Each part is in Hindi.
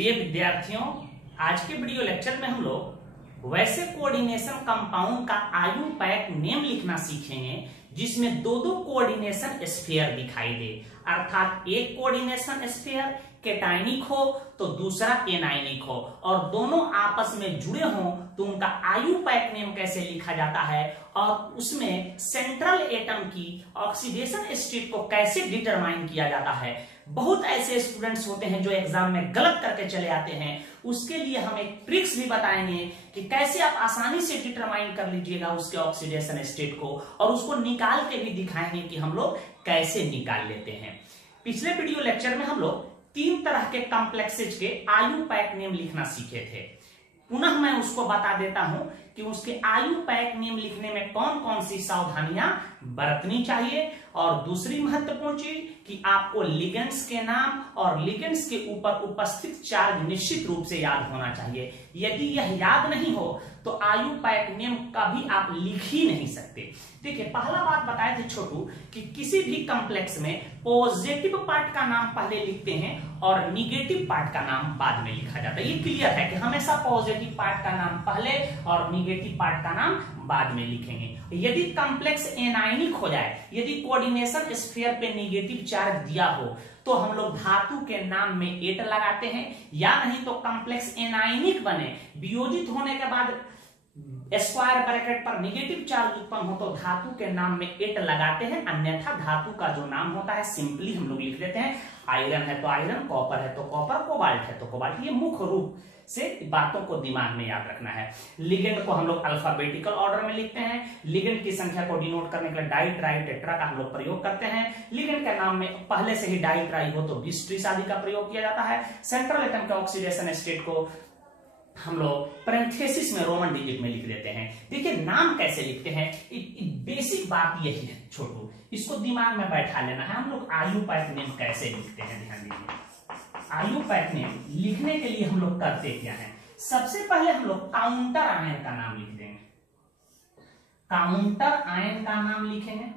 प्रिय विद्यार्थियों, आज के वीडियो लेक्चर में हम लोग वैसे कोऑर्डिनेशन कंपाउंड का आयुपैक नेम लिखना सीखेंगे जिसमें दो दो कोऑर्डिनेशन स्फीयर दिखाई दे। अर्थात एक कोऑर्डिनेशन स्फीयर कैटायनिक हो तो दूसरा एनायनिक हो और दोनों आपस में जुड़े हों तो उनका आयुपैक नेम कैसे लिखा जाता है और उसमें सेंट्रल एटम की ऑक्सीडेशन स्टेट को कैसे डिटरमाइन किया जाता है। बहुत ऐसे स्टूडेंट्स होते हैं जो एग्जाम में गलत करके चले आते हैं। उसके लिए हम एक ट्रिक्स भी बताएंगे कि कैसे आप आसानी से डिटरमाइन कर लीजिएगा उसके ऑक्सीडेशन स्टेट को, और उसको निकाल के भी दिखाएंगे कि हम लोग कैसे निकाल लेते हैं। पिछले वीडियो लेक्चर में हम लोग 3 तरह के कॉम्प्लेक्सेज के आयुपैक नेम लिखना सीखे थे। पुनः मैं उसको बता देता हूं कि उसके आयुपैक नेम लिखने में कौन कौन सी सावधानियां बरतनी चाहिए। और दूसरी महत्वपूर्ण चीज कि आपको लिगेंड्स के नाम और लिगेंड्स के ऊपर उपस्थित चार्ज निश्चित रूप से याद होना चाहिए। यदि यह याद नहीं हो तो आयुपैक नेम कभी आप लिख ही नहीं सकते। देखिए, पहला बात बताए थे छोटू कि किसी भी कॉम्प्लेक्स में पॉजिटिव पार्ट का नाम पहले लिखते हैं और निगेटिव पार्ट का नाम बाद में लिखा जाता है। ये क्लियर है कि हमेशा पॉजिटिव पार्ट का नाम पहले और निगेटिव पार्ट का नाम बाद में लिखेंगे। यदि कॉम्प्लेक्स एनायनिक हो जाए, यदि कोऑर्डिनेशन स्फीयर पे नेगेटिव चार्ज दिया हो तो हम लोग धातु के नाम में एट लगाते हैं, या नहीं तो कॉम्प्लेक्स एनायनिक बने वियोजित होने के बाद स्क्वायर ब्रैकेट पर नेगेटिव चार्ज उत्पन्न हो तो धातु के नाम में एट लगाते हैं। अन्यथा धातु का जो नाम होता है सिंपली हम लोग लिख देते हैं। आयरन है तो आयरन, कॉपर है तो कॉपर, कोबाल्ट है तो कोबाल्ट। ये मुख्य रूप से बातों को दिमाग में याद रखना है। लिगेंड को हम लोग अल्फाबेटिकल ऑर्डर में लिखते हैं। लिगेंड की संख्या को डिनोट करने के लिए डाई ट्राई टेट्रा का हम लोग प्रयोग करते हैं। लिगेंड के नाम में पहले से ही डाई ट्राई हो तो बिस ट्रिस आदि का प्रयोग किया जाता है। सेंट्रल एटम के ऑक्सीडेशन स्टेट को हम लोग पैरेंथेसिस में रोमन डिजिट में लिख देते हैं। देखिए, नाम कैसे लिखते हैं, बेसिक बात यही है छोटू, इसको दिमाग में बैठा लेना है। हम लोग आयुपैक नेम कैसे लिखते हैं, ध्यान दीजिए। आयुपैक नेम लिखने के लिए हम लोग करते क्या है, सबसे पहले हम लोग काउंटर आयन का नाम लिख देंगे। काउंटर आयन का नाम लिखेंगे।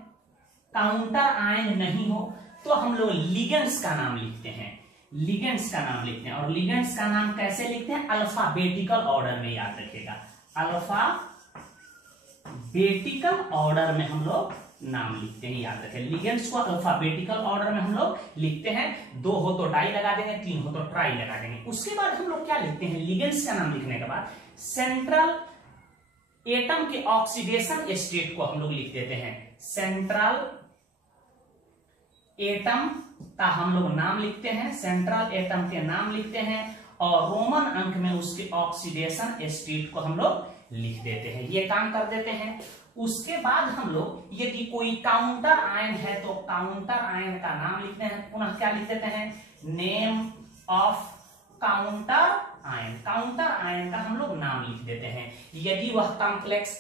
काउंटर आयन नहीं हो तो हम लोग लिगेंड्स का नाम लिखते हैं। लिगेंड्स का नाम लिखते हैं और लिगेंड्स का नाम कैसे लिखते हैं, अल्फाबेटिकल ऑर्डर में, याद रखिएगा। अल्फाबेटिकल ऑर्डर में हम लोग नाम लिखते हैं, याद रखें। लिगेंड्स को अल्फाबेटिकल ऑर्डर में हम लोग लिखते हैं। 2 हो तो डाई लगा देंगे, 3 हो तो ट्राई लगा देंगे। उसके बाद हम लोग क्या लिखते हैं, लिगेंड्स का नाम लिखने के बाद सेंट्रल एटम के ऑक्सीडेशन स्टेट को हम लोग लिख देते हैं। सेंट्रल एटम का हम लोग नाम लिखते हैं, सेंट्रल एटम के नाम लिखते हैं और रोमन अंक में उसके ऑक्सीडेशन स्टेट को हम लोग लिख देते हैं। ये काम कर देते हैं। उसके बाद हम लोग यदि कोई काउंटर आयन है तो काउंटर आयन का नाम लिखते हैं। पुनः क्या लिख देते हैं, name of counter ion. Counter ion का हम लोग नाम लिख देते हैं। यदि वह कॉम्प्लेक्स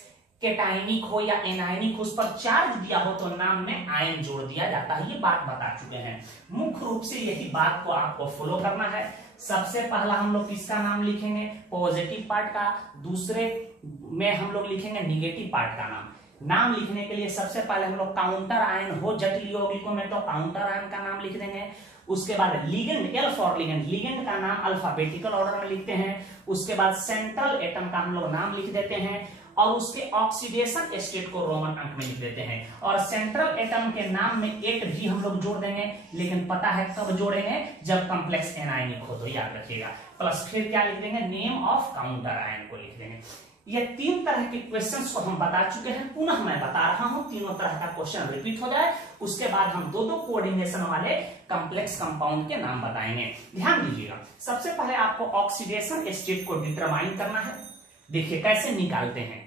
कैटायनिक हो या एनायनिक उस पर चार्ज दिया हो तो नाम में आयन जोड़ दिया जाता है। ये बात बता चुके हैं। मुख्य रूप से यही बात को आपको फॉलो करना है। सबसे पहला हम लोग किसका नाम लिखेंगे, पॉजिटिव पार्ट का। दूसरे में हम लोग लिखेंगे निगेटिव पार्ट का नाम। नाम लिखने के लिए सबसे पहले हम लोग काउंटर आयन हो जटिल यौगिकों में तो काउंटर आयन का नाम लिख देंगे। उसके बाद ligand, L for ligand, ligand का नाम अल्फाबेटिकल ऑर्डर में लिखते हैं। उसके बाद सेंट्रल एटम का हम लोग नाम लिख देते हैं और उसके ऑक्सीडेशन स्टेट को रोमन अंक में लिख देते हैं। और सेंट्रल एटम के नाम में एट भी हम लोग जोड़ देंगे, लेकिन पता है कब जोड़ेंगे, जब कॉम्प्लेक्स एनायनिक हो तो, याद रखिएगा। प्लस फिर क्या लिख देंगे, नेम ऑफ काउंटर आयन को लिख देंगे। ये 3 तरह के क्वेश्चंस को हम बता चुके हैं। पुनः मैं बता रहा हूं, तीनों तरह का क्वेश्चन रिपीट हो जाए। उसके बाद हम 2 कोऑर्डिनेशन वाले कॉम्प्लेक्स कंपाउंड के नाम बताएंगे। ध्यान दीजिएगा, सबसे पहले आपको ऑक्सीडेशन स्टेट को डिटरमाइन करना है। देखिए कैसे निकालते हैं।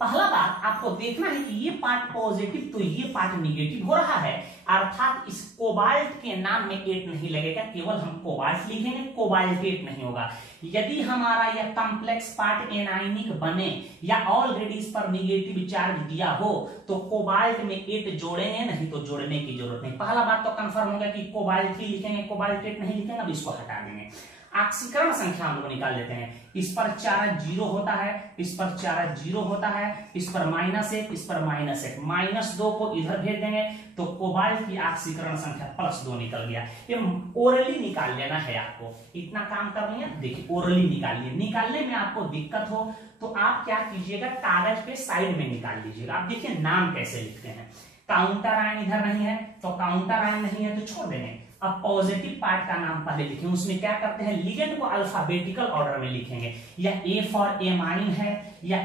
पहला बात आपको देखना है कि ये पार्ट पॉजिटिव तो ये पार्ट निगेटिव हो रहा है, अर्थात इस कोबाल्ट के नाम में एट नहीं लगेगा, केवल हम कोबाल्ट लिखेंगे, कोबाल्टेट नहीं होगा। यदि हमारा यह कॉम्प्लेक्स पार्ट एनायनिक बने या ऑलरेडी इस पर निगेटिव चार्ज दिया हो तो कोबाल्ट में एट जोड़ेंगे, नहीं तो जोड़ने की जरूरत नहीं। पहला बात तो कंफर्म होगा कि कोबाल्ट ही लिखेंगे, कोबाल्टेट नहीं लिखेंगे। अब इसको हटा देंगे। ऑक्सीकरण संख्या हम लोग निकाल लेते हैं। इस पर चार्ज 0 होता है, इस पर चार्ज 0 होता है, इस पर -1, इस पर -1, -2 को इधर भेज देंगे तो कोबाल्ट की ऑक्सीकरण संख्या +2 निकल गया। ये ओरली निकाल लेना है आपको, इतना काम कर लिया। देखिए ओरली निकालिए, निकालने में आपको दिक्कत हो तो आप क्या कीजिएगा, कागज पे साइड में निकाल लीजिएगा। आप देखिए नाम कैसे लिखते हैं, काउंटर आयन इधर नहीं है तो काउंटर आयन नहीं है तो छोड़ देंगे। अब पॉजिटिव पार्ट का नाम पहले लिखें, उसमें क्या करते हैं, लिगेंड को अल्फाबेटिकल ऑर्डर में लिखेंगे, या ए फॉर एमाइन है, या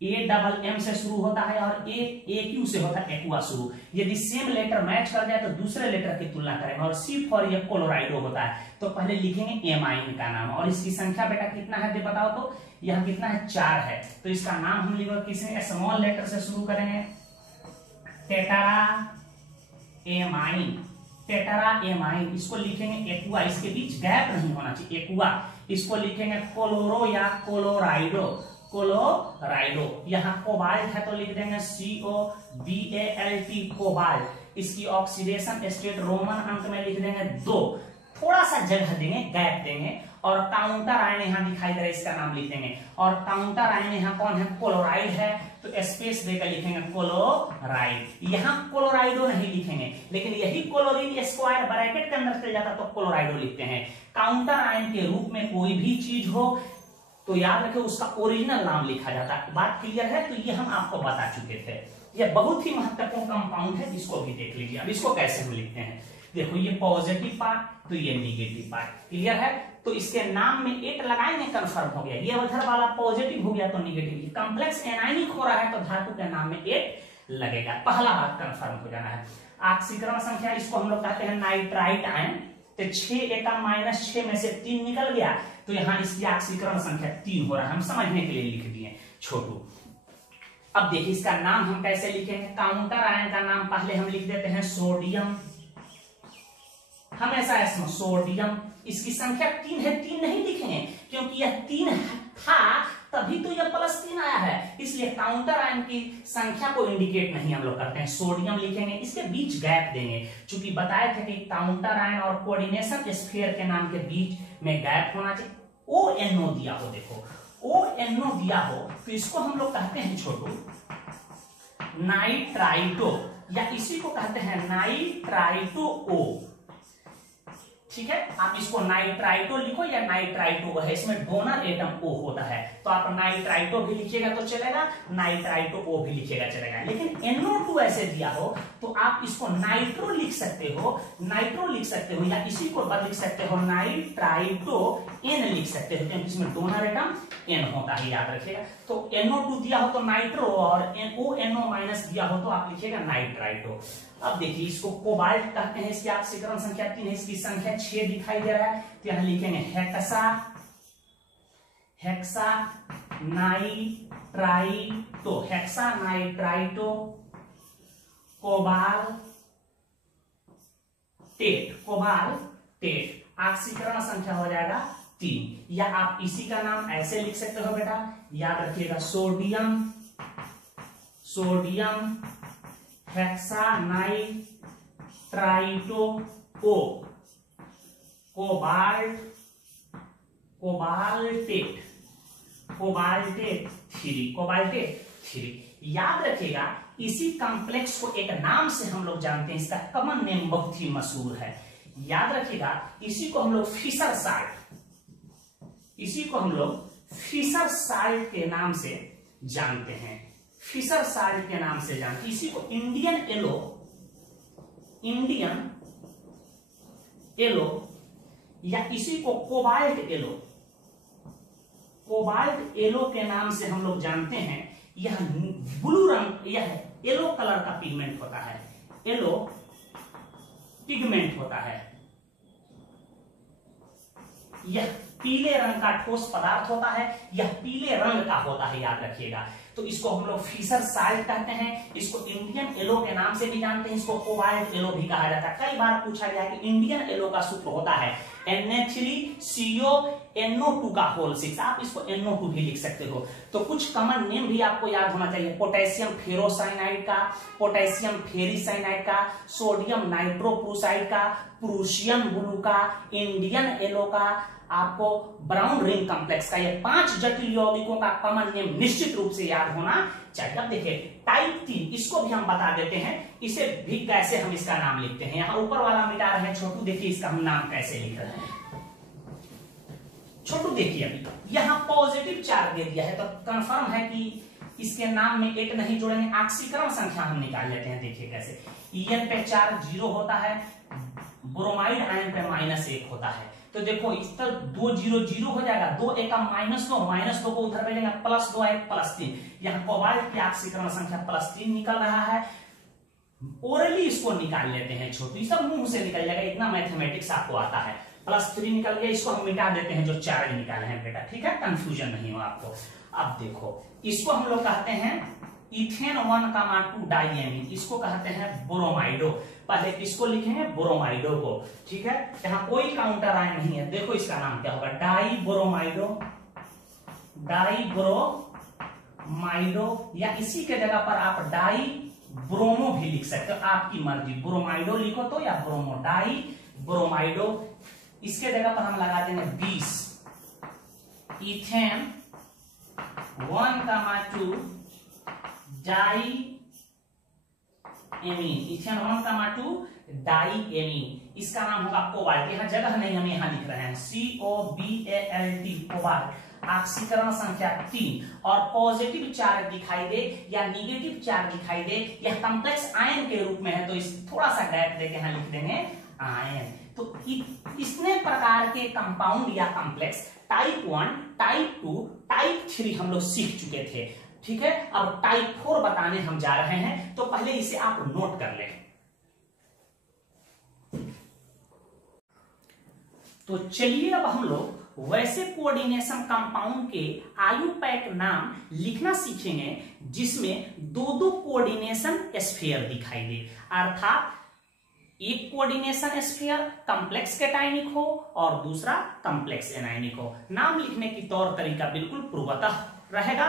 ए डबल एम से शुरू होता है और ए क्यू से होता है एक्वा शुरू। यदि सेम लेटर मैच कर जाए तो दूसरे लेटर की तुलना करेंगे। और सी फॉर ये क्लोराइडो होता है तो पहले लिखेंगे एमाइन का नाम। और इसकी संख्या बेटा कितना है बताओ तो, यह कितना है 4 है, तो इसका नाम हम लिखेंगे किसने, स्मॉल लेटर से शुरू करेंगे, टेट्रा एमाइन, टेट्रा एमाइन। इसको लिखेंगे एक्वा, इसके बीच गैप नहीं होना चाहिए, एक्वा। इसको लिखेंगे क्लोरो या क्लोराइडो, क्लोराइडो। यहाँ कोबाल्ट है तो लिख देंगे COBALT, कोबाल्ट। इसकी ऑक्सीडेशन स्टेट रोमन अंक में लिख देंगे 2, थोड़ा सा जगह देंगे, गैप देंगे। और काउंटर आयन यहाँ दिखाई दे रहा है, इसका नाम लिख देंगे। और काउंटर आयन यहाँ कौन है, क्लोराइड है तो स्पेस देकर लिखेंगे क्लोराइड। यहाँ क्लोराइडो नहीं लिखेंगे, लेकिन यही क्लोरीन स्क्वायर ब्रैकेट के अंदर चल जाता तो क्लोराइडो लिखते हैं। काउंटर आयन के रूप में कोई भी चीज हो तो याद रखें उसका ओरिजिनल नाम लिखा जाता है। बात क्लियर है? तो ये हम आपको बता चुके थे। यह बहुत ही महत्वपूर्ण कंपाउंड है, इसको भी देख लीजिए। अब इसको कैसे हम लिखते हैं, देखो ये पॉजिटिव पार्ट तो ये निगेटिव पार्ट, क्लियर है? तो इसके नाम में 8 लगाएंगे, कंफर्म हो गया। ये उधर वाला पॉजिटिव हो गया तो निगेटिव। कॉम्प्लेक्स एनायनिक हो रहा है तो धातु के नाम में 8 लगेगा। पहला बात कंफर्म हो जाना है। ऑक्सीकरण संख्या इसको हम लोग कहते हैं नाइट्राइट आयन। तो 6 एका -6 में से 3 निकल गया तो यहाँ इसकी ऑक्सीकरण संख्या 3 हो रहा है। हम समझने के लिए लिख दिए छोटू। अब देखिए इसका नाम हम कैसे लिखेंगे, काउंटर आयन का नाम पहले हम लिख देते हैं सोडियम, हमेशा इसमें सोडियम। इसकी संख्या 3 है, 3 नहीं लिखेंगे क्योंकि यह 3 था तभी तो यह +3 आया है, इसलिए काउंटर आयन की संख्या को इंडिकेट नहीं हम लोग करते हैं। सोडियम लिखेंगे, इसके बीच गैप देंगे, क्योंकि बताए थे कि काउंटर आयन और कोऑर्डिनेशन स्फीयर के नाम के बीच में गैप होना चाहिए। ONO दिया हो, देखो ONO दिया हो तो इसको हम लोग कहते हैं छोटू नाइट्राइटो, या इसी को कहते हैं नाइट्राइटो O, ठीक है? आप इसको नाइट्राइटो लिखो या नाइट्राइटो है, इसमें डोनर एटम O होता है तो आप नाइट्राइटो भी लिखिएगा तो चलेगा, नाइट्राइटो O भी लिखिएगा चलेगा। लेकिन NO2 ऐसे दिया हो तो आप इसको नाइट्रो लिख सकते हो, नाइट्रो लिख सकते हो, या इसी को लिख सकते हो नाइट्राइटो N लिख सकते हो, क्योंकि इसमें डोनर एटम N होता है, याद रखिएगा। तो NO2 दिया हो तो नाइट्रो और ONO- दिया हो तो आप लिखिएगा नाइट्राइटो। अब देखिए इसको कोबाल्ट कहते हैं, इसकी ऑक्सीकरण संख्या 3 है, इसकी संख्या 6 दिखाई दे रहा है तो यहां लिखेंगे हेक्सानाइट्राइटो, हेक्सानाइट्राइटो कोबाल्टेट। ऑक्सीकरण संख्या हो जाएगा 3, या आप इसी का नाम ऐसे लिख सकते हो बेटा, याद रखिएगा सोडियम हेक्सानाइट्राइटो O कोबाल्टेट 3। याद रखिएगा इसी कॉम्प्लेक्स को एक नाम से हम लोग जानते हैं, इसका कॉमन नेम बहुत ही मशहूर है। याद रखिएगा इसी को हम लोग फिशर साल्ट के नाम से जानते हैं, फिशर साल्ट के नाम से जानते हैं। इसी को इंडियन एलो या इसी को कोबाल्ट एलो के नाम से हम लोग जानते हैं। यह ब्लू रंग, यह येलो कलर का पिगमेंट होता है, येलो पिगमेंट होता है। यह पीले रंग का ठोस पदार्थ होता है, यह पीले रंग का होता है, याद रखिएगा। तो इसको हम लोग फिशर साल्ट कहते हैं, इसको इंडियन येलो के नाम से भी जानते हैं, इसको कोबाल्ट येलो भी कहा जाता है। कई बार पूछा गया है कि इंडियन येलो का सूत्र होता है Na3CO NO2 का होल 6, आप इसको NO2 भी लिख सकते हो। तो कुछ कॉमन नेम भी आपको याद होना चाहिए, पोटेशियम फेरोसाइनाइड का, पोटेशियम फेरिसाइनाइड का, सोडियम नाइट्रोप्रूसाइड का, प्रूशियन ब्लू का, इंडियन येलो का, आपको ब्राउन रिंग कॉम्प्लेक्स का। ये 5 जटिल यौगिकों का कॉमन नेम निश्चित रूप से याद होना चाहिए। अब देखिए टाइप 3, इसको भी हम बता देते हैं, इसे भी कैसे हम इसका नाम लिखते हैं। यहाँ ऊपर वाला मिटा रहे हैं छोटू, देखिए इसका हम नाम कैसे लिख रहे हैं। छोटू देखिए अभी यहाँ पॉजिटिव चार्ज दे दिया है, तो कंफर्म है कि इसके नाम में 8 नहीं जोड़ेंगे, ऑक्सीकरण संख्या हम निकाल लेते हैं। देखिए कैसे, EN पे चार्ज 0 होता है, ब्रोमाइड आयन पे -1 होता है। तो देखो इस तरह 2 0 0 हो जाएगा, 2 1 का -2 को उधर भेजेंगे, +2 1 +3। यहाँ कोबाल्ट की ऑक्सीकरण संख्या +3 निकल रहा है। ओरली इसको निकाल लेते हैं छोटू, सब मुंह से निकल जाएगा, इतना मैथमेटिक्स आपको आता है। +3 निकल गया, इसको हम मिटा देते हैं जो चार्ज निकाले हैं बेटा, ठीक है, कंफ्यूजन नहीं हो आपको। अब देखो इसको हम लोग कहते हैं इथेन 1,2 डाइएमीन, इसको कहते हैं ब्रोमाइडो। पहले इसको लिखेंगे ब्रोमाइडो को, ठीक है, यहाँ कोई काउंटर आयन नहीं है। देखो इसका नाम क्या होगा, डाइब्रोमाइडो, डाइब्रोमाइडो, या इसी के जगह पर आप डाई ब्रोमो भी लिख सकते हो, आपकी मर्जी। ब्रोमाइडो लिखो तो या ब्रोमो, डाई ब्रोमाइडो। इसके जगह पर हम लगा देंगे 20 इथेन 1,2 डाइएमीन, इथेन 1,2 डाइएमीन, इसका नाम होगा कोबाल्ट। यहाँ जगह नहीं, हम यहाँ लिख रहे हैं COBALT, कोबाल्ट। ऑक्सीकरण संख्या 3 और पॉजिटिव चार्ज दिखाई दे या निगेटिव चार्ज दिखाई दे, यह कॉम्प्लेक्स आयन के रूप में है, तो इस थोड़ा सा गैप देके यहाँ लिख देंगे आयन। तो इतने प्रकार के कंपाउंड या कॉम्प्लेक्स टाइप 1, टाइप 2, टाइप 3 हम लोग सीख चुके थे, ठीक है। अब टाइप 4 बताने हम जा रहे हैं, तो पहले इसे आप नोट कर लें। तो चलिए अब हम लोग वैसे कोऑर्डिनेशन कंपाउंड के आयुपैक नाम लिखना सीखेंगे जिसमें 2-2 कोऑर्डिनेशन स्फीयर दिखाई दे, अर्थात एक कोऑर्डिनेशन स्फीयर कॉम्प्लेक्स कैटायनिक हो और दूसरा कॉम्प्लेक्स एनायनिक हो। नाम लिखने की तौर तरीका बिल्कुल पूर्वतः रहेगा,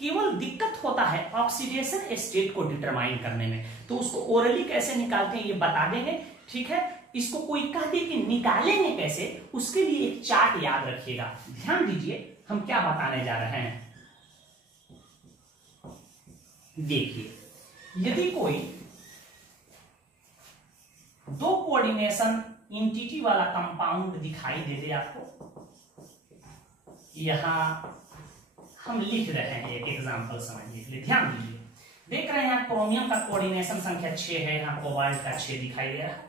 केवल दिक्कत होता है ऑक्सीडेशन स्टेट को डिटरमाइन करने में, तो उसको ओरली कैसे निकालते हैं ये बता देंगे, ठीक है। इसको कोई कह दे कि निकालेंगे कैसे, उसके लिए एक चार्ट याद रखिएगा। ध्यान दीजिए हम क्या बताने जा रहे हैं। देखिए यदि कोई 2 कोऑर्डिनेशन इंटिटी वाला कंपाउंड दिखाई दे दे आपको, यहां हम लिख रहे हैं एक एग्जांपल समझने के लिए, ध्यान दीजिए। देख रहे हैं यहाँ क्रोमियम का कोऑर्डिनेशन संख्या 6 है, यहाँ कोबाल्ट का 6 दिखाई दे रहा है।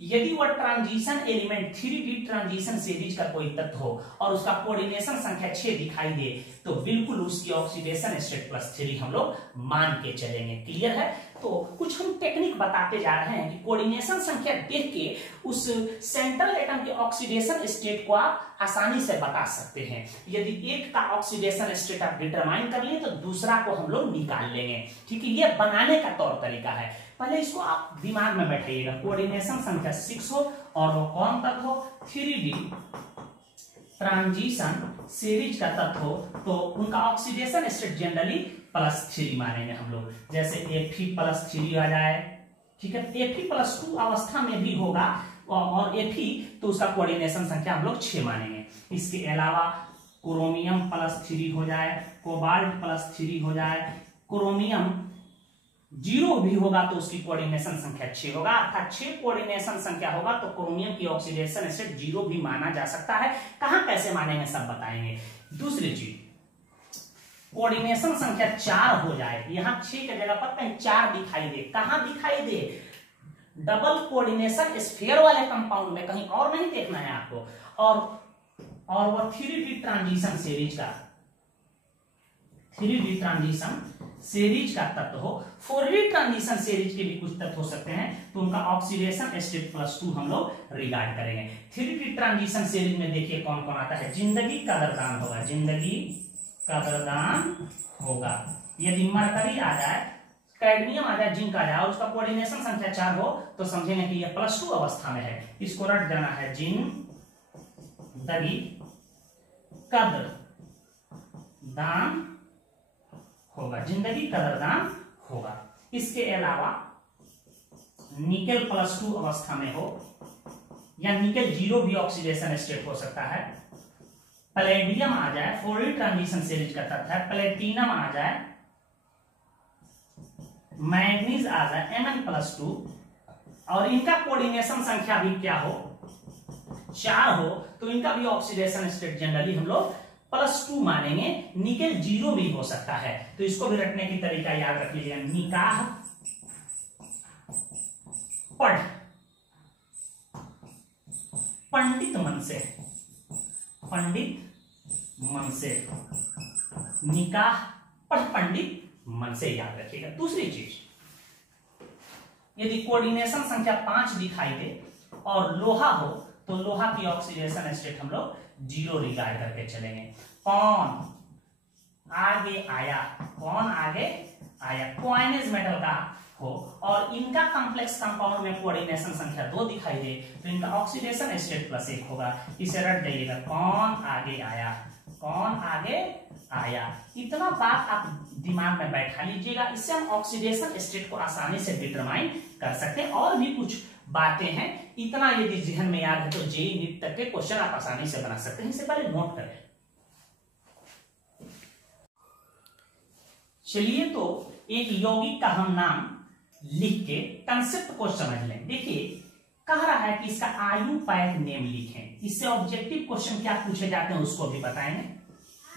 यदि वह transition element 3D transition series का कोई तत्व हो और उसका कोऑर्डिनेशन संख्या 6 दिखाई दे, तो बिल्कुल उसकी ऑक्सीडेशन स्टेट +3 हम लोग मान के चलेंगे। क्लियर है। तो कुछ हम टेक्निक बताते जा रहे हैं कि कोऑर्डिनेशन संख्या देख के उस सेंट्रल एटम के ऑक्सीडेशन स्टेट को आप आसानी से बता सकते हैं। यदि एक का ऑक्सीडेशन स्टेट आप डिटरमाइन कर लिए तो दूसरा को हम लोग निकाल लेंगे, ठीक है। ये बनाने का तौर तरीका है। पहले इसको आप दिमाग में बैठाइएगा, कोऑर्डिनेशन संख्या 6 हो और वो कौन तत्व हो, 3D ट्रांजिशन सीरीज का तत्व हो, तो उनका ऑक्सीडेशन स्टेट जनरली +3 मानेंगे हम लोग। जैसे Fe+3 आ जाए, ठीक है। Fe+2 अवस्था में भी होगा और Fe तो उसका कोऑर्डिनेशन संख्या हम लोग 6 मानेंगे। इसके अलावा क्रोमियम +3 हो जाए, कोबाल्ट +3 हो जाए, क्रोमियम 0 भी होगा तो उसकी कोऑर्डिनेशन संख्या 6 होगा, अर्थात 6 कोऑर्डिनेशन संख्या होगा तो क्रोमियम की ऑक्सीडेशन स्टेट 0 भी माना जा सकता है। कहां कैसे मानेंगे सब बताएंगे। दूसरी चीज, कोऑर्डिनेशन संख्या 4 हो जाए, यहां 6 के जगह पर कहीं 4 दिखाई दे, कहां दिखाई दे, डबल कोऑर्डिनेशन स्फीयर वाले कंपाउंड में, कहीं और नहीं देखना है आपको। और वह 3D ट्रांजिशन सीरीज का 3D ट्रांजिशन सीरीज का तत्व हो, फॉरवर्ड ट्रांजिशन सीरीज के भी कुछ तत्व हो सकते हैं, तो उनका ऑक्सीडेशन स्टेट +2 हम लोग रिगार्ड करेंगे। 3D ट्रांजिशन सीरीज में देखिए कौन कौन आता है। जिंदगी कदरदान होगा, जिंदगी कदरदान होगा। यदि मरकरी आ जाए, कैडमियम आ जाए, जिंक आ जाए और उसका कोऑर्डिनेशन संख्या 4 हो तो समझेंगे कि यह +2 अवस्था में है। इसको रट जाना है, जिंदगी कदरदान होगा, जिंदगी कदरदान होगा। इसके अलावा निकेल +2 अवस्था में हो या निकेल 0 भी ऑक्सीडेशन स्टेट हो सकता है। प्लेडियम आ जाए, फॉरवर्ड ट्रांजिशन सीरीज का तत्व है। प्लेटिनम आ जाए, मैग्नीज आ जाए, Mn+2 और इनका कोऑर्डिनेशन संख्या भी क्या हो, 4 हो, तो इनका भी ऑक्सीडेशन स्टेट जनरली हम लोग +2 मानेंगे। निकेल 0 भी हो सकता है, तो इसको भी रखने की तरीका याद रख लीजिए। निकाह पढ़ पंडित मन से, पंडित मन से, निकाह पढ़ पंडित मन से, याद रखिएगा। दूसरी चीज, यदि कोऑर्डिनेशन संख्या 5 दिखाई दे और लोहा हो तो लोहा की ऑक्सीडेशन स्टेट हम लोग 0 रिगार्ड करके चलेंगे। कौन आगे आया, कौन आगे आया, कॉइनेज मेटल का हो और इनका कॉम्प्लेक्स कंपाउंड में कोऑर्डिनेशन संख्या 2 दिखाई दे तो इनका ऑक्सीडेशन स्टेट +1 होगा। इसे रट जाइएगा, कौन आगे आया, कौन आगे आया। इतना बात आप दिमाग में बैठा लीजिएगा, इससे हम ऑक्सीडेशन स्टेट को आसानी से डिटरमाइन कर सकते हैं। और भी कुछ बातें हैं, इतना यदि जहन में याद है तो जेईई नीट तक के क्वेश्चन आप आसानी से बना सकते हैं। इससे पहले नोट करें। चलिए तो एक यौगिक का हम नाम लिख के कंसेप्ट को समझ लें। देखिए कह रहा है कि इसका आयु पैक नेम लिखें। इससे ऑब्जेक्टिव क्वेश्चन क्या पूछे जाते हैं उसको भी बताएंगे,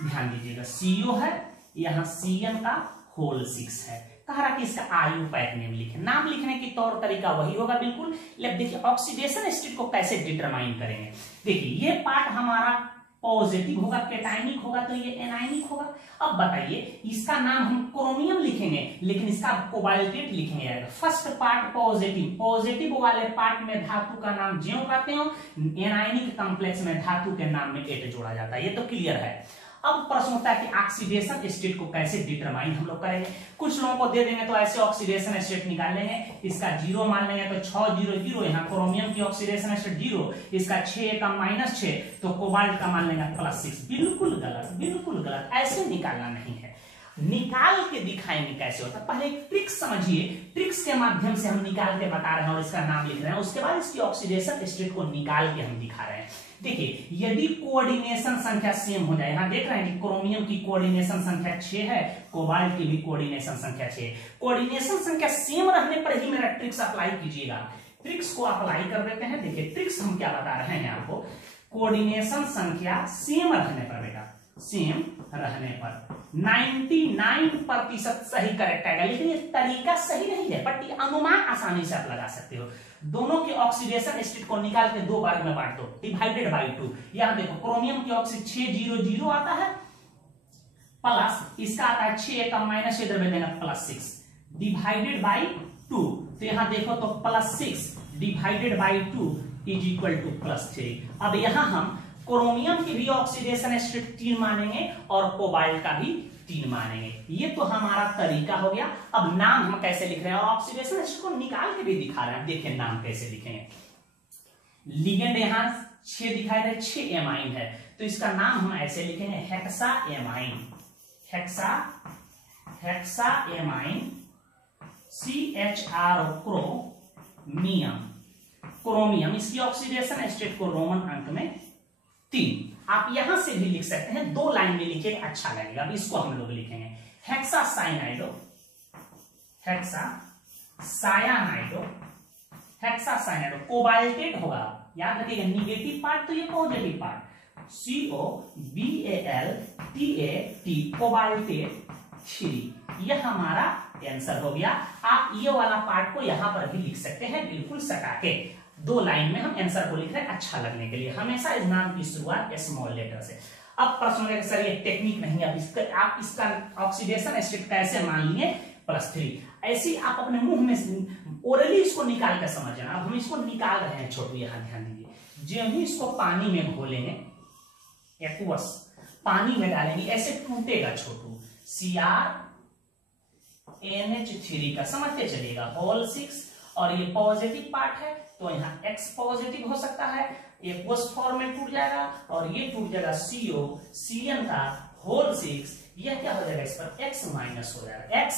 ध्यान दीजिएगा। CO है, यहां CN का होल 6 है। कह रहा कि इसका आयु पैक नेम लिखें। नाम लिखने की तौर तरीका वही होगा बिल्कुल। लेकिन देखिए ऑक्सीडेशन स्टेट को कैसे डिटरमाइन करेंगे। देखिए ये पार्ट हमारा पॉजिटिव होगा, कैटायनिक होगा, तो ये एनायनिक होगा। अब बताइए इसका नाम हम क्रोमियम लिखेंगे लेकिन इसका कोबाल्टेट लिखेंगे। फर्स्ट पार्ट पॉजिटिव, पॉजिटिव वाले पार्ट में धातु का नाम ज्यों कहते हो, एनायनिक कॉम्प्लेक्स में धातु के नाम में एट जोड़ा जाता है। ये तो क्लियर है। अब प्रश्न होता है कि ऑक्सीडेशन स्टेट को कैसे डिटरमाइन हम लोग करेंगे। कुछ लोगों को दे देंगे तो ऐसे ऑक्सीडेशन स्टेट निकाल लेंगे। इसका 0 मान लेंगे तो 6 0 0, यहाँ क्रोमियम की ऑक्सीडेशन स्टेट 0, इसका 6 का -6 तो कोबाल्ट का मान लेंगे +6। बिल्कुल गलत, बिल्कुल गलत, ऐसे निकालना नहीं है। निकाल के दिखाएंगे कैसे होता है। पहले एक ट्रिक्स समझिए, ट्रिक्स के माध्यम से हम निकाल के बता रहे हैं और इसका नाम लिख रहे हैं। उसके बाद इसकी ऑक्सीडेशन स्टेट को निकाल के हम दिखा रहे हैं। देखिए यदि कोऑर्डिनेशन संख्या सेम हो जाए, यहां देख रहे हैं कि क्रोमियम की कोऑर्डिनेशन संख्या 6 है, कोबाल्ट की भी कोऑर्डिनेशन संख्या 6 है। कोऑर्डिनेशन संख्या सेम रहने पर ही मेरा ट्रिक्स अप्लाई कीजिएगा। ट्रिक्स को अप्लाई कर देते हैं। देखिए ट्रिक्स हम क्या बता रहे हैं आपको, कोऑर्डिनेशन संख्या सेम रहने पर, बेटा सेम रहने पर 99% सही करेक्ट आएगा। लेकिन ये तरीका सही नहीं है, बट ये अनुमान आसानी से आप लगा सकते हो। दोनों के ऑक्सीडेशन स्टेट को निकाल के 2 भाग में बांट दो, डिवाइडेड बाई 2। यहां देखो क्रोमियम की ऑक्सीजन 6 0 0 आता है, प्लस इसका आता है 6 का -6 इधर में देना +6 डिवाइडेड बाई 2। तो यहां देखो तो +6 divided by 2 is equal to +3। अब यहां हम क्रोमियम की भी ऑक्सीडेशन स्टेट 3 मानेंगे और कोबाल्ट का भी 3 मानेंगे। ये तो हमारा तरीका हो गया। अब नाम हम कैसे लिख रहे हैं और ऑक्सीडेशन स्टेट को निकाल के भी दिखा रहे हैं। देखिए नाम कैसे लिखेंगे। लिगेंड यहां 6 दिखाई दे, 6 एमाइन है तो इसका नाम हम ऐसे लिखेंगे hexa amine, hexa amine CHR chromium, chromium. इसकी ऑक्सीडेशन स्टेट को रोमन अंक में 3। आप यहां से भी लिख सकते हैं, 2 लाइन में लिखिए अच्छा लगेगा। अब इसको हम लोग लिखेंगे हेक्सा साइनाइडो, हेक्सा सायानाइडो, हेक्सा साइनाइडो। कोबाल्टेट होगा, याद रखिएगा निगेटिव पार्ट तो ये पॉजिटिव पार्ट, COBALTAT कोबाल्टेट 3। यह हमारा आंसर हो गया। आप ये वाला पार्ट को यहां पर भी लिख सकते हैं, बिल्कुल सटा के 2 लाइन में हम आंसर को लिख रहे हैं अच्छा लगने के लिए। हमेशा इस नाम की शुरुआत स्मॉल लेटर से। अब प्रश्न है सर ये टेक्निक नहीं, आप इसका ऑक्सीडेशन स्टेट कैसे मान लिए +3, ऐसे आप अपने मुंह में ओरली इसको निकाल कर समझ जाना। अब हम इसको निकाल रहे हैं छोटू, यहां ध्यान दीजिए, जो ही इसको पानी में घोलेंगे, एक्वस पानी में डालेंगे, ऐसे टूटेगा छोटू, CrNH3 का समझते चलिएगा होल 6, और ये पॉजिटिव पार्ट है तो यहाँ X पॉजिटिव हो सकता है, एक्वस फॉर्म में टूट जाएगा, और ये टूट जाएगा COCN का होल 6, यह क्या हो जाएगा, इस पर X माइनस हो जाएगा, X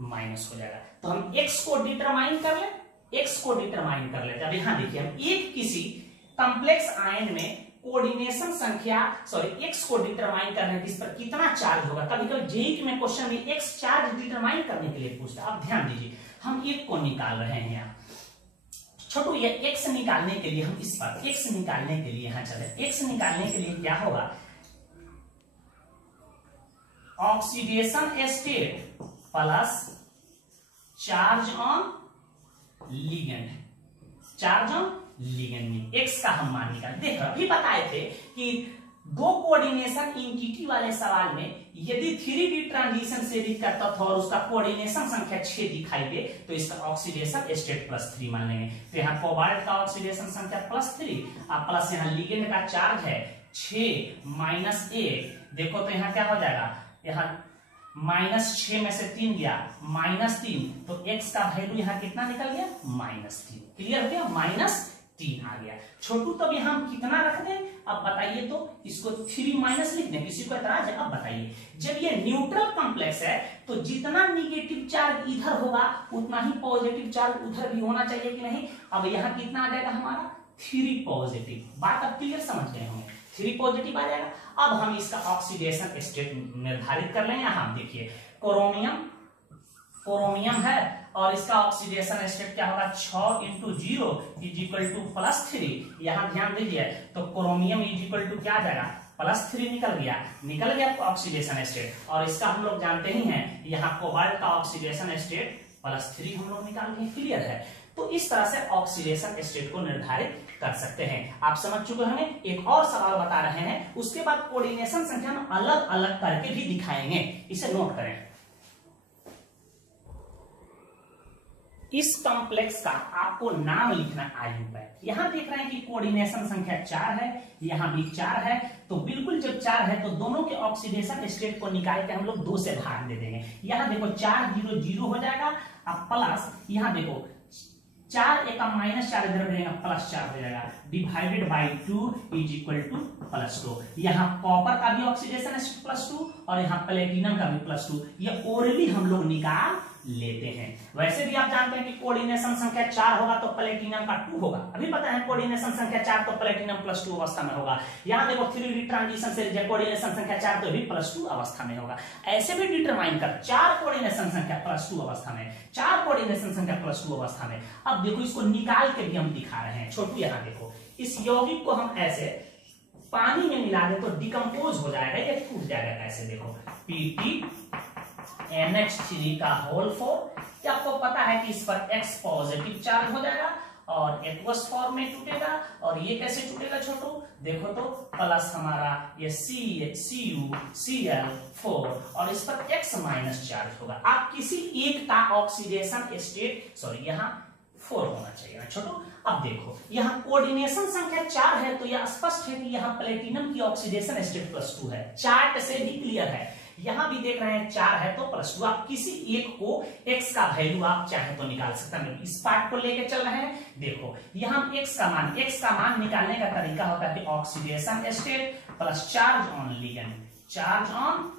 माइनस हो जाएगा। तो हम X को डिटरमाइन कर ले, X को डिटरमाइन कर लेते हैं। अब यहाँ देखिए, हम एक किसी कॉम्प्लेक्स आयन में कोऑर्डिनेशन संख्या X को डिटरमाइन करने की, इस पर कितना चार्ज होगा, कभी कभी जेईई में क्वेश्चन में X चार्ज डिटरमाइन करने के लिए पूछता है। अब ध्यान दीजिए, हम एक को निकाल रहे हैं यहाँ छोटू, ये X निकालने के लिए हम इस पर X निकालने के लिए यहाँ चले, X निकालने के लिए क्या होगा, oxidation state plus charge on ligand, charge on ligand में X का हम मान निकाल। देखो अभी बताए थे कि दो कोऑर्डिनेशन इंटिटी वाले सवाल में यदि 3D ट्रांजिशन से रीड करता था और उसका कोऑर्डिनेशन संख्या 6 दिखाई दे तो इसका ऑक्सीडेशन स्टेट +3 मान लेंगे। तो यहाँ कोबाल्ट का ऑक्सीडेशन संख्या +3 और प्लस यहाँ लिगेंड का चार्ज है 6 माइनस 1, देखो तो यहाँ क्या हो जाएगा, यहाँ -6 में से 3 गया, -3, तो X का वैल्यू यहाँ कितना निकल गया, -3। क्लियर हो गया, -3 आ गया छोटू। तब यहाँ हम कितना रख दें, अब बताइए, तो इसको 3 माइनस लिख दें, किसी को एतराज है? अब बताइए, जब ये न्यूट्रल कॉम्प्लेक्स है तो जितना निगेटिव चार्ज इधर होगा उतना ही पॉजिटिव चार्ज उधर भी होना चाहिए कि नहीं। अब यहाँ कितना आ जाएगा हमारा 3 पॉजिटिव, बात अब क्लियर समझ गए होंगे, 3 पॉजिटिव आ जाएगा। अब हम इसका ऑक्सीडेशन स्टेट निर्धारित कर लें। यहाँ देखिए क्रोमियम है और इसका ऑक्सीडेशन स्टेट क्या होगा, 6 × 0 = +3। यहाँ ध्यान दीजिए, तो क्रोमियम = क्या आ जाएगा, +3 निकल गया ऑक्सीडेशन स्टेट। और इसका हम लोग जानते ही हैं, यहाँ कोबाल्ट का ऑक्सीडेशन स्टेट +3 हम लोग निकाल लिए। क्लियर है? तो इस तरह से ऑक्सीडेशन स्टेट को निर्धारित कर सकते हैं। आप समझ चुके होंगे। एक और सवाल बता रहे हैं, उसके बाद कोऑर्डिनेशन संख्या हम अलग अलग करके भी दिखाएंगे, इसे नोट करें। इस कॉम्प्लेक्स का आपको नाम लिखना IUPAC। यहां देख रहे हैं कि कोऑर्डिनेशन संख्या 4 है, यहां भी 4 है, तो बिल्कुल जब 4 है तो दोनों के ऑक्सीडेशन स्टेट को निकाल के हम लोग 2 से भाग दे देंगे। यहां देखो 4 0 0 हो जाएगा, अब प्लस यहां देखो 4 × -4 इधर रहेगा, +4 हो जाएगा, डिवाइडेड बाई 2 = +2। यहाँ कॉपर का भी ऑक्सीडेशन स्टेट +2 और यहाँ प्लेटिनम का भी +2। ये ओरली हम लोग निकाल लेते हैं। वैसे भी आप जानते हैं कि कोऑर्डिनेशन संख्या 4 होगा तो प्लेटिनम का 2 होगा। अभी पता है कोऑर्डिनेशन संख्या 4 तो प्लेटिनम +2 अवस्था में होगा। यहाँ देखो 3D ट्रांजिशन से कोऑर्डिनेशन संख्या 4 तो भी +2 अवस्था में होगा। ऐसे भी डिटरमाइन कर 4 कोऑर्डिनेशन संख्या +2 अवस्था में, 4 कोऑर्डिनेशन संख्या +2 अवस्था में। अब देखो इसको निकाल के भी हम दिखा रहे हैं छोटू। यहाँ देखो इस यौगिक को हम ऐसे पानी में मिला दे तो डिकम्पोज हो जाएगा, ये टूट जाएगा। कैसे देखो PTNH3 का होल 4, आपको पता है कि इस पर X पॉजिटिव चार्ज हो जाएगा और एक्वस फॉर्म में टूटेगा। और ये कैसे टूटेगा छोटू, देखो तो प्लस हमारा ये CuCl4 और इस पर X माइनस चार्ज होगा। आप किसी एक का ऑक्सीडेशन स्टेट यहाँ 4 होना चाहिए ना छोटू। अब देखो यहाँ कोऑर्डिनेशन संख्या 4 है तो यह स्पष्ट है कि यहाँ प्लेटिनम की ऑक्सीडेशन स्टेट +2 है, चार्ट से भी क्लियर है। यहाँ भी देख रहे हैं 4 है तो +2। आप किसी एक को X का वैल्यू आप चाहे तो निकाल सकते हैं। इस पार्ट को लेके चल रहे हैं। देखो यहाँ X का मान निकालने का तरीका होता है कि oxidation state plus charge on ligand, charge on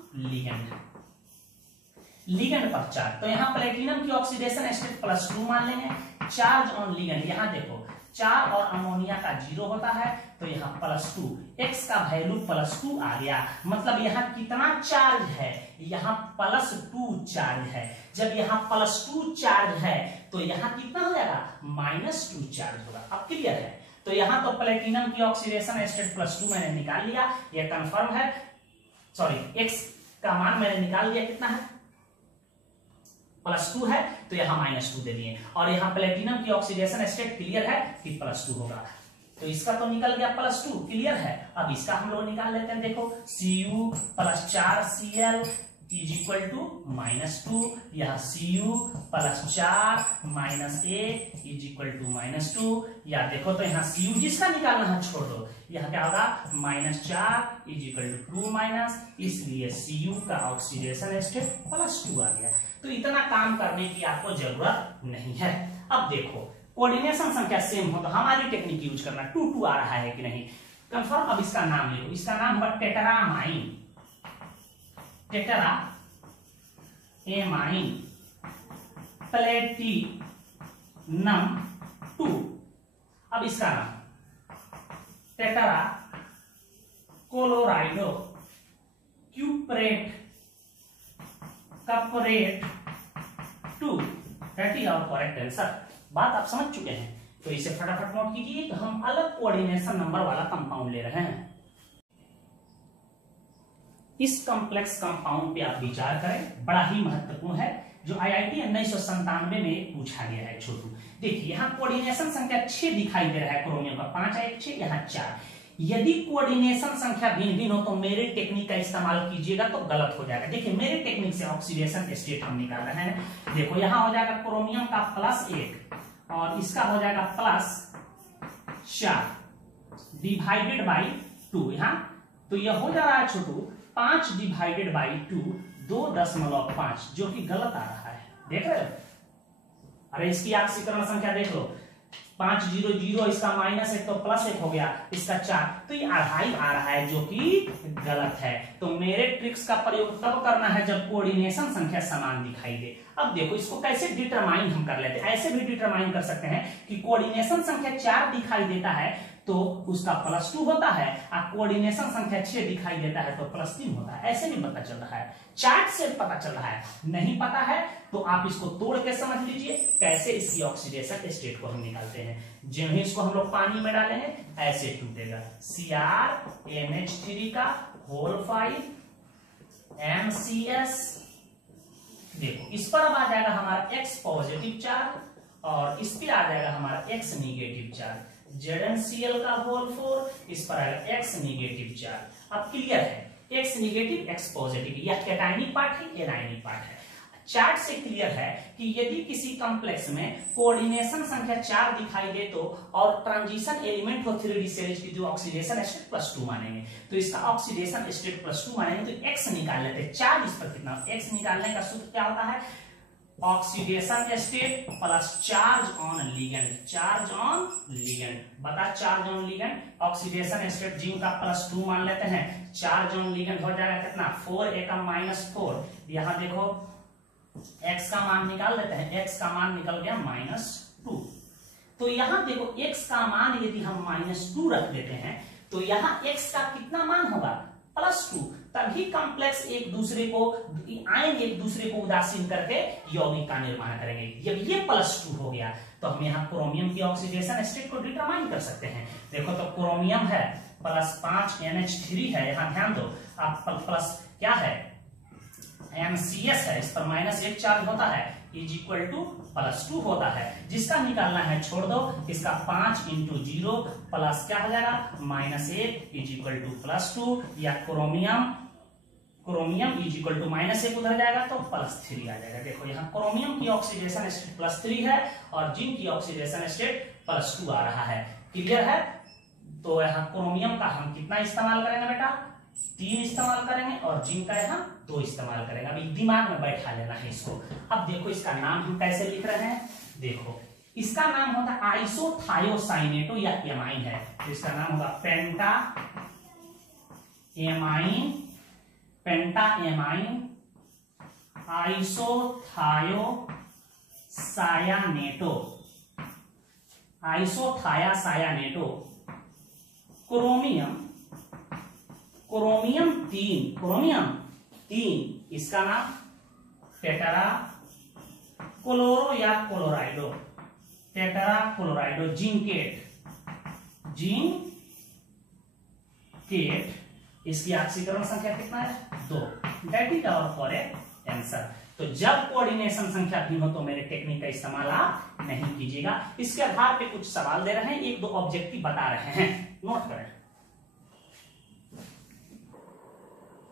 ligand पर चार्ज। तो यहाँ प्लेटिनम की ऑक्सीडेशन स्टेट +2 मान लेंगे, चार्ज ऑन लिगेंड। यहाँ देखो 4 और अमोनिया का 0 होता है तो यहाँ +2, X का वैल्यू +2 आ गया। मतलब यहाँ कितना चार्ज है, यहाँ +2 चार्ज है। जब यहाँ +2 चार्ज है तो यहाँ कितना हो जाएगा, -2 चार्ज होगा। अब क्लियर है? तो यहाँ तो प्लेटिनम की ऑक्सीडेशन स्टेट +2 मैंने निकाल लिया, यह कंफर्म है। X का मान मैंने निकाल लिया, कितना है, +2 है तो यहाँ -2 दे दिए। और यहाँ प्लेटिनम की ऑक्सीडेशन स्टेट क्लियर है कि +2 होगा। तो इसका तो निकल गया +2, क्लियर है। अब इसका हम लोग निकाल लेते हैं, देखो Cu + 4Cl is equal to -2, या Cu + 4 - 1 इज इक्वल टू -2, या देखो तो यहाँ Cu जिसका निकालना है छोड़ दो, यहाँ क्या होगा -4 इज इक्वल टू 2 इसलिए Cu का ऑक्सीडेशन स्टेट +2 आ गया। तो इतना काम करने की आपको जरूरत नहीं है। अब देखो कोऑर्डिनेशन संख्या सेम हो तो हमारी टेक्निक यूज करना, 2 आ रहा है कि नहीं कंफर्म। अब इसका नाम लिखो, इसका नाम होगा टेट्रामाइन, टेट्राएमाइन प्लेटिनम 2। अब इसका नाम tetra chlorido cuprate cuprate 2, that is our correct answer. बात आप समझ चुके हैं, तो इसे फटाफट नोट कीजिए कि हम अलग कोऑर्डिनेशन नंबर वाला कंपाउंड ले रहे हैं। इस कॉम्प्लेक्स कंपाउंड पे आप विचार करें, बड़ा ही महत्वपूर्ण है, जो IIT 1997 में पूछा गया है। छोटू देखिए यहाँ कोऑर्डिनेशन संख्या 6 दिखाई दे रहा है, क्रोमियम का 5 है, 6 यहाँ 4। यदि कोऑर्डिनेशन संख्या भिन्न भिन्न हो तो मेरे टेक्निक का इस्तेमाल कीजिएगा तो गलत हो जाएगा। देखिए मेरे टेक्निक से ऑक्सीडेशन स्टेट हम निकाल रहे हैं। देखो यहाँ हो जाएगा क्रोमियम का +1 और इसका हो जाएगा +4 डिवाइडेड बाई 2। यहाँ तो यह हो जा रहा है छोटू 5 डिवाइडेड बाई 2 2.5, जो कि गलत आ रहा है, देख रहे हो। अरे इसकी ऑक्सीकरण संख्या देख लो, 5 0 0, इसका -1 तो +1 हो गया, इसका 4, तो ये 2.5 आ रहा है, जो कि गलत है। तो मेरे ट्रिक्स का प्रयोग तब करना है जब कोऑर्डिनेशन संख्या समान दिखाई दे। अब देखो इसको कैसे डिटरमाइन हम कर लेते हैं, ऐसे भी डिटरमाइन कर सकते हैं कि कोऑर्डिनेशन संख्या 4 दिखाई देता है तो उसका +2 होता है, और कोऑर्डिनेशन संख्या 6 दिखाई देता है तो +3 होता है। ऐसे भी पता चल रहा है, चार्ट से पता चल रहा है। नहीं पता है तो आप इसको तोड़ के समझ लीजिए कैसे इसकी ऑक्सीडेशन स्टेट को हम निकालते हैं। जो ही इसको हम लोग पानी में डालेंगे ऐसे टूटेगा, CrNH3 का होल 5 MCS। देखो इस पर अब आ जाएगा हमारा X पॉजिटिव चार्ज और इस पर आ जाएगा हमारा X निगेटिव चार्ज, ZnCl का होल 4, इस पर आएगा X निगेटिव चार्ज। अब क्लियर है, X निगेटिव X पॉजिटिव, यह कैटायनिक पार्ट है, एनायनिक पार्ट है। चार्ट से क्लियर है कि यदि किसी कॉम्प्लेक्स में कोऑर्डिनेशन संख्या 4 दिखाई दे तो और ट्रांजिशन एलिमेंट हो 3D सीरीज की, जो ऑक्सीडेशन स्टेट +2 मानेंगे, तो इसका ऑक्सीडेशन स्टेट +2 मानेंगे तो X निकाल लेते हैं। चार्ज इस पर कितना, X निकालने का सूत्र क्या होता है, oxidation state plus charge on ligand, charge on ligand बता charge on ligand. Oxidation state zinc का +2 मान लेते हैं, चार्ज ऑन लिगेंड हो जाएगा कितना 4 एकम -4। यहाँ देखो x का मान निकाल लेते हैं, x का मान निकल गया -2। तो यहाँ देखो x का मान यदि हम -2 रख देते हैं तो यहाँ x का कितना मान होगा +2, तभी कॉम्प्लेक्स एक दूसरे को आएंगे, एक दूसरे को उदासीन करके यौगिक का निर्माण करेंगे। जब ये +2 हो गया तो हम यहाँ क्रोमियम की ऑक्सीडेशन स्टेट को डिटरमाइन कर सकते हैं। देखो तो क्रोमियम है +5 NH3 है, यहाँ ध्यान दो आप प्लस क्या है MCS है, इस पर -1 चार्ज होता है, इज इक्वल टू +2 होता है। जिसका निकालना है छोड़ दो, इसका 5 × 0 प्लस क्या हो जाएगा -1 इज इक्वल टू +2, या क्रोमियम इज इक्वल टू -1 उधर जाएगा तो +3 आ जाएगा। देखो यहाँ क्रोमियम की ऑक्सीडेशन स्टेट +3 है और जिंक की ऑक्सीडेशन स्टेट +2 आ रहा है। क्लियर है। तो यहाँ क्रोमियम का हम कितना इस्तेमाल करेंगे बेटा, 3 इस्तेमाल करेंगे और जिंक का यहाँ 2 इस्तेमाल करेंगे। अभी दिमाग में बैठा लेना है इसको। अब देखो इसका नाम हम कैसे लिख रहे हैं, देखो इसका नाम होगा आइसोथायोसाइनेटो या एमाइन है, तो इसका नाम होगा पेंटा एमाइन आइसोथायासायानेटो क्रोमियम 3, इसका नाम टेट्रा क्लोरो या क्लोराइडो जिंकेट, इसकी ऑक्सीकरण संख्या कितना है 2, that is our correct answer. तो जब कोऑर्डिनेशन संख्या भिन्न हो तो मेरे टेक्निक का इस्तेमाल आप नहीं कीजिएगा। इसके आधार पे कुछ सवाल दे रहे हैं, एक दो ऑब्जेक्टिव बता रहे हैं, नोट करें।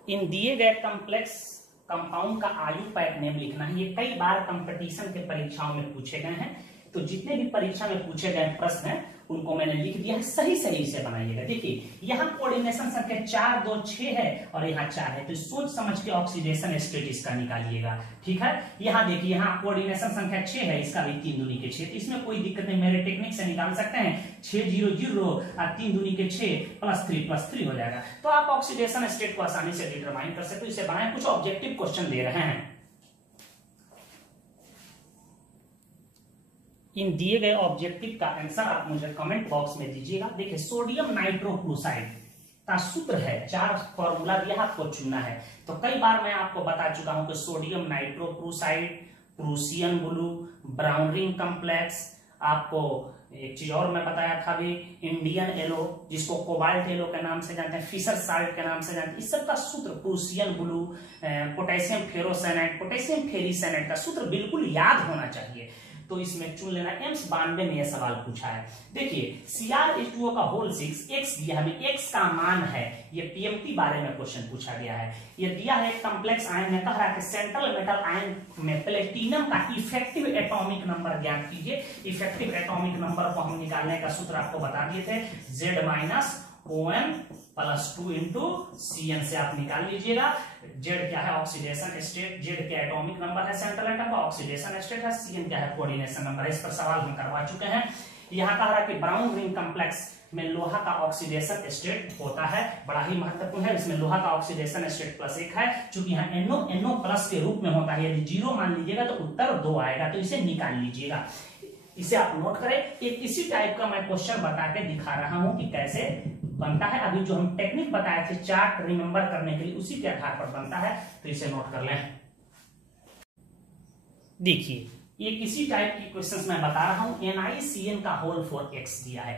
इन दिए गए कॉम्प्लेक्स कंपाउंड का आयु पैक नेम लिखना है। ये कई बार कंपटीशन के परीक्षाओं में पूछे गए हैं, तो जितने भी परीक्षा में पूछे गए प्रश्न हैं उनको मैंने लिख दिया है, सही सही से बनाइएगा। देखिए यहाँ कोऑर्डिनेशन संख्या 4 2 6 है और यहाँ 4 है, तो सोच समझ के ऑक्सीडेशन स्टेट इसका निकालिएगा, ठीक है। यहाँ देखिए, यहाँ कोऑर्डिनेशन संख्या 6 है, इसका भी 3 दूनी के 6, तो इसमें कोई दिक्कत नहीं, मेरे टेक्निक से निकाल सकते हैं। 6 0 0 और 3 दूनी के 6 + 3 हो जाएगा। तो आप ऑक्सीडेशन स्टेट को आसानी से डिटरमाइन कर सकते हो। इसे बनाए, कुछ ऑब्जेक्टिव क्वेश्चन दे रहे हैं। इन दिए गए ऑब्जेक्टिव का आंसर आप मुझे कमेंट बॉक्स में दीजिएगा। देखिए, सोडियम नाइट्रोक्लोराइड का सूत्र है, 4 फॉर्मूला दिया, आपको चुनना है। तो कई बार मैं आपको बता चुका हूं कि sodium nitrochloride, Prussian blue, brown ring complex, आपको एक चीज और मैं बताया था भी, इंडियन येलो, जिसको कोबाल्ट येलो के नाम से जानते हैं, फिशर साल्ट के नाम से जानते हैं, इस सब का सूत्र Prussian blue, potassium ferrocyanide, potassium ferricyanide का सूत्र बिल्कुल याद होना चाहिए। तो इसमें चुन लेना। एम्स 92 में यह सवाल पूछा है। देखिए, Cr H2O का होल 6 x दिया हमें, x का मान है, ये पीएमटी बारे में क्वेश्चन पूछा गया है। ये दिया है कॉम्प्लेक्स आयन में, कह रहा है कि सेंट्रल मेटल आयन में प्लेटिनम का इफेक्टिव एटॉमिक नंबर ज्ञात कीजिए। इफेक्टिव एटॉमिक नंबर को हम निकालने का सूत्र आपको बता दिए थे, Z - ON + 2 × Cn से आप निकाल लीजिएगा। Z क्या है? Oxidation state. Z क्या एटॉमिक नंबर है सेंट्रल एटम का, ऑक्सीडेशन स्टेट है। Cn क्या है? कोऑर्डिनेशन नंबर है। इस पर सवाल हम करवा चुके हैं। यहाँ कह रहा है कि ब्राउन रिंग कॉम्प्लेक्स में लोहा का ऑक्सीडेशन स्टेट होता है, बड़ा ही महत्वपूर्ण है। इसमें लोहा का ऑक्सीडेशन स्टेट +1 है, चूंकि यहाँ NO+ के रूप में होता है। यदि 0 मान लीजिएगा तो उत्तर 2 आएगा, तो इसे निकाल लीजिएगा। इसे आप नोट करें। एक इसी टाइप का मैं क्वेश्चन बता के दिखा रहा हूं कि कैसे बनता है। अभी जो हम टेक्निक बताए थे चार्ट रिमेंबर करने के लिए, उसी के आधार पर बनता है, तो इसे नोट कर लें। देखिए, ये किसी टाइप की क्वेश्चंस मैं बता रहा हूं। NiCN का होल 4x दिया है।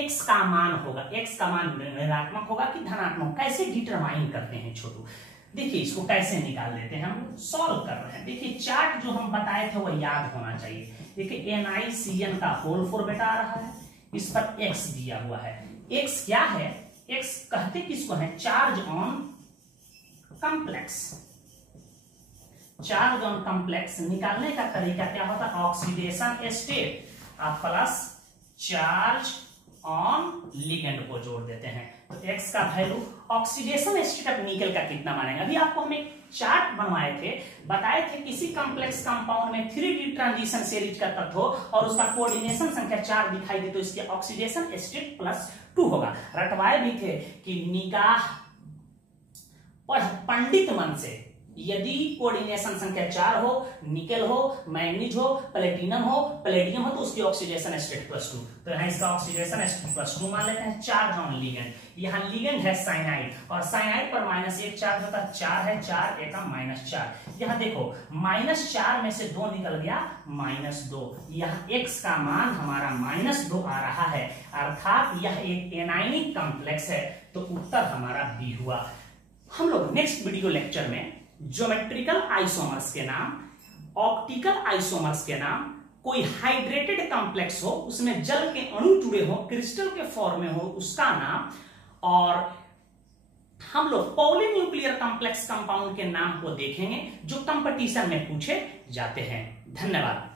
x का मान होगा, x का मान ऋणात्मक होगा कि धनात्मक, कैसे डिटरमाइन करते हैं छोटू? देखिए, इसको कैसे निकाल लेते हैं, हम सॉल्व कर रहे हैं। देखिए, चार्ट जो हम बताए थे वो याद होना चाहिए। देखिए, NiCN का होल 4 बेटा आ रहा है, इस पर x दिया हुआ है। x क्या है? x कहते किसको है? Charge on complex. Charge on complex निकालने का तरीका क्या होता है? Oxidation state plus charge on ligand को जोड़ देते हैं। तो x का वैल्यू, ऑक्सीडेशन स्टेट ऑफ निकल का कितना मानेंगे? अभी आपको हम एक चार्ट बनवाए थे, बताए थे किसी कॉम्प्लेक्स कंपाउंड में 3D ट्रांजिशन सीरीज का तत्व हो और उसका कोऑर्डिनेशन संख्या 4 दिखाई दे तो इसके ऑक्सीडेशन स्टेट +2 होगा। रटवाए भी थे कि निगाह पर पंडित मन से यदि कोऑर्डिनेशन संख्या 4 हो, निकेल हो, मैग्नीज हो, प्लेटिनम हो, पैलेडियम हो, तो उसकी ऑक्सीडेशन स्टेट +2। तो यहाँ इसका ऑक्सीडेशन स्टेट +2 मान लेते हैं। चार्ज ऑन लिगेंड, यहाँ लिगेंड है साइनाइड और साइनाइड पर -1 चार्ज होता है, 4 है, 4 × -4। यहाँ देखो, -4 में से 2 निकल गया, -2। यहाँ x का मान हमारा -2 आ रहा है, अर्थात यह एक एनायनिक कॉम्प्लेक्स है। तो उत्तर हमारा बी हुआ। हम लोग नेक्स्ट वीडियो लेक्चर में ज्योमेट्रिकल आइसोमर्स के नाम, ऑप्टिकल आइसोमर्स के नाम, कोई हाइड्रेटेड कॉम्प्लेक्स हो, उसमें जल के अणु जुड़े हो, क्रिस्टल के फॉर्म में हो, उसका नाम, और हम लोग पॉलीन्यूक्लियर कॉम्प्लेक्स कंपाउंड के नाम को देखेंगे जो कंपटीशन में पूछे जाते हैं। धन्यवाद।